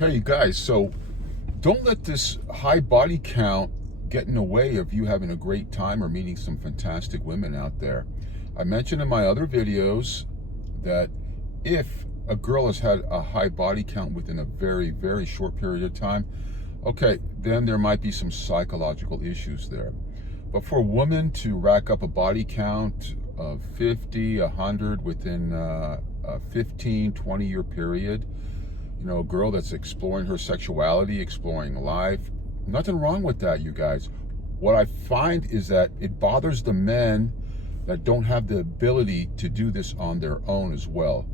Hey, you guys, so don't let this high body count get in the way of you having a great time or meeting some fantastic women out there. I mentioned in my other videos that if a girl has had a high body count within a very, very short period of time, okay, then there might be some psychological issues there. But for a woman to rack up a body count of 50, 100 within a 15, 20-year period, a girl that's exploring her sexuality, exploring life, nothing wrong with that, you guys. What I find is that it bothers the men that don't have the ability to do this on their own as well.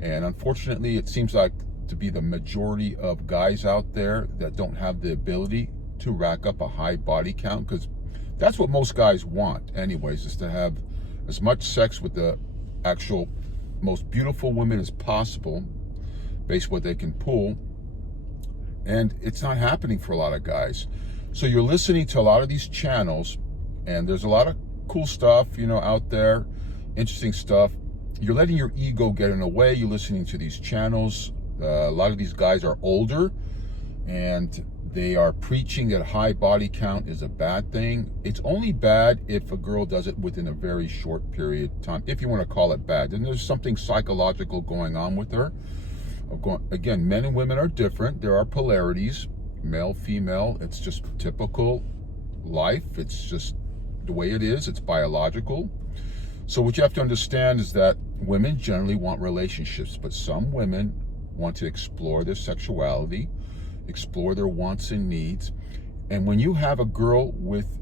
And unfortunately, it seems like to be the majority of guys out there that don't have the ability to rack up a high body count, because that's what most guys want anyways, is to have as much sex with the actual most beautiful women as possible, based on what they can pull. And it's not happening for a lot of guys. So you're listening to a lot of these channels, and there's a lot of cool stuff, out there, interesting stuff. You're letting your ego get in the way. You're listening to these channels. A lot of these guys are older, and they are preaching that high body count is a bad thing. It's only bad if a girl does it within a very short period of time, if you want to call it bad. Then there's something psychological going on with her. Again, men and women are different. There are polarities, male, female. It's just typical life. It's just the way it is. It's biological. So what you have to understand is that women generally want relationships, but some women want to explore their sexuality, explore their wants and needs. And when you have a girl with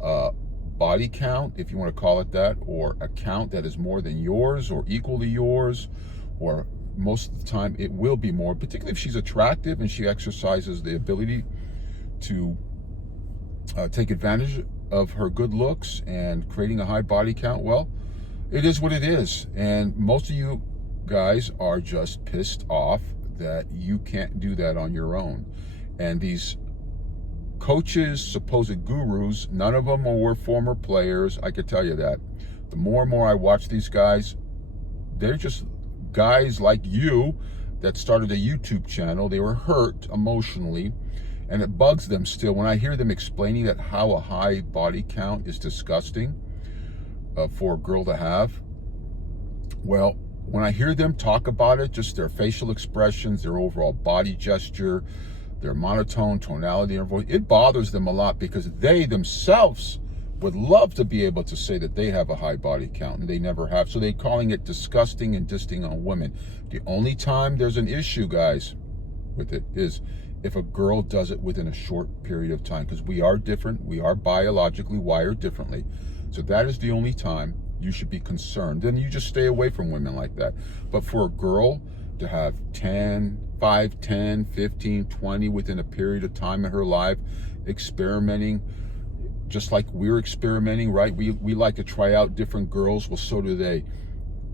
a body count, if you want to call it that, or a count that is more than yours or equal to yours, or most of the time it will be more, particularly if she's attractive and she exercises the ability to take advantage of her good looks and creating a high body count, well, it is what it is. And most of you guys are just pissed off that you can't do that on your own. And these coaches, supposed gurus, none of them were former players. I could tell you that. The more and more I watch these guys, they're just guys like you that started a YouTube channel. They were hurt emotionally, and it bugs them still when I hear them explaining that how a high body count is disgusting for a girl to have. Well, when I hear them talk about it, just their facial expressions, their overall body gesture, their monotone tonality in their voice, it bothers them a lot, because they themselves would love to be able to say that they have a high body count, and they never have. So they're calling it disgusting and dissing on women. The only time there's an issue, guys, with it is if a girl does it within a short period of time, because we are different. We are biologically wired differently. So that is the only time you should be concerned. Then you just stay away from women like that. But for a girl to have 5, 10, 15, 20 within a period of time in her life, experimenting, just like we're experimenting, right? We like to try out different girls. Well, so do they,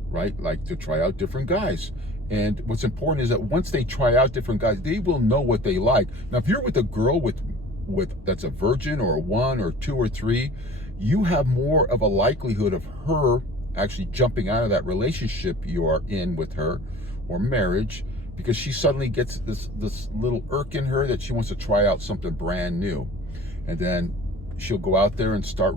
right? Like to try out different guys. And what's important is that once they try out different guys, they will know what they like. Now, if you're with a girl with that's a virgin, or a 1 or 2 or 3, you have more of a likelihood of her actually jumping out of that relationship you are in with her, or marriage, because she suddenly gets this little irk in her that she wants to try out something brand new. And then she'll go out there and start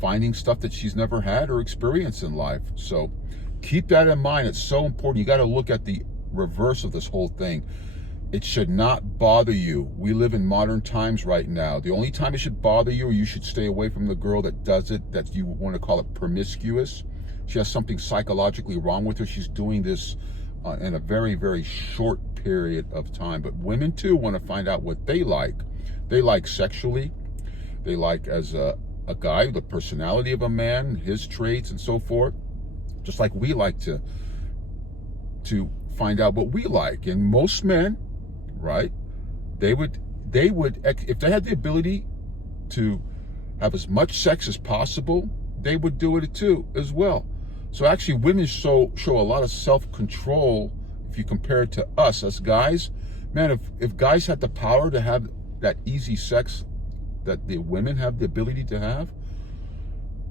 finding stuff that she's never had or experienced in life. So keep that in mind. It's so important. You got to look at the reverse of this whole thing. It should not bother you. We live in modern times right now. The only time it should bother you, or you should stay away from the girl that does it, that you want to call it promiscuous. She has something psychologically wrong with her. She's doing this in a very, very short period of time. But women too want to find out what they like. They like sexually. They like as a guy, the personality of a man, his traits and so forth. Just like we like to find out what we like. And most men, right, they would, if they had the ability to have as much sex as possible, they would do it too as well. So actually women show a lot of self-control if you compare it to us guys. Man, if guys had the power to have that easy sex that the women have the ability to have,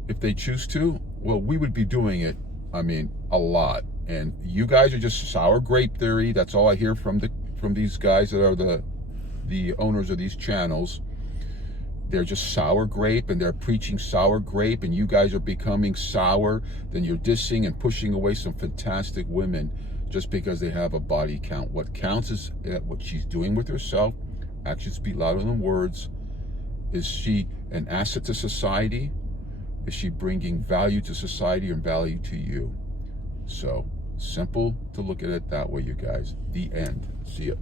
if they choose to, well, we would be doing it, I mean, a lot. And you guys are just sour grape theory. That's all I hear from these guys that are the owners of these channels. They're just sour grape, and they're preaching sour grape, and you guys are becoming sour. Then you're dissing and pushing away some fantastic women just because they have a body count. What counts is what she's doing with herself. Actions speak louder than words. Is she an asset to society? Is she bringing value to society and value to you? So simple to look at it that way, you guys. The end. See ya.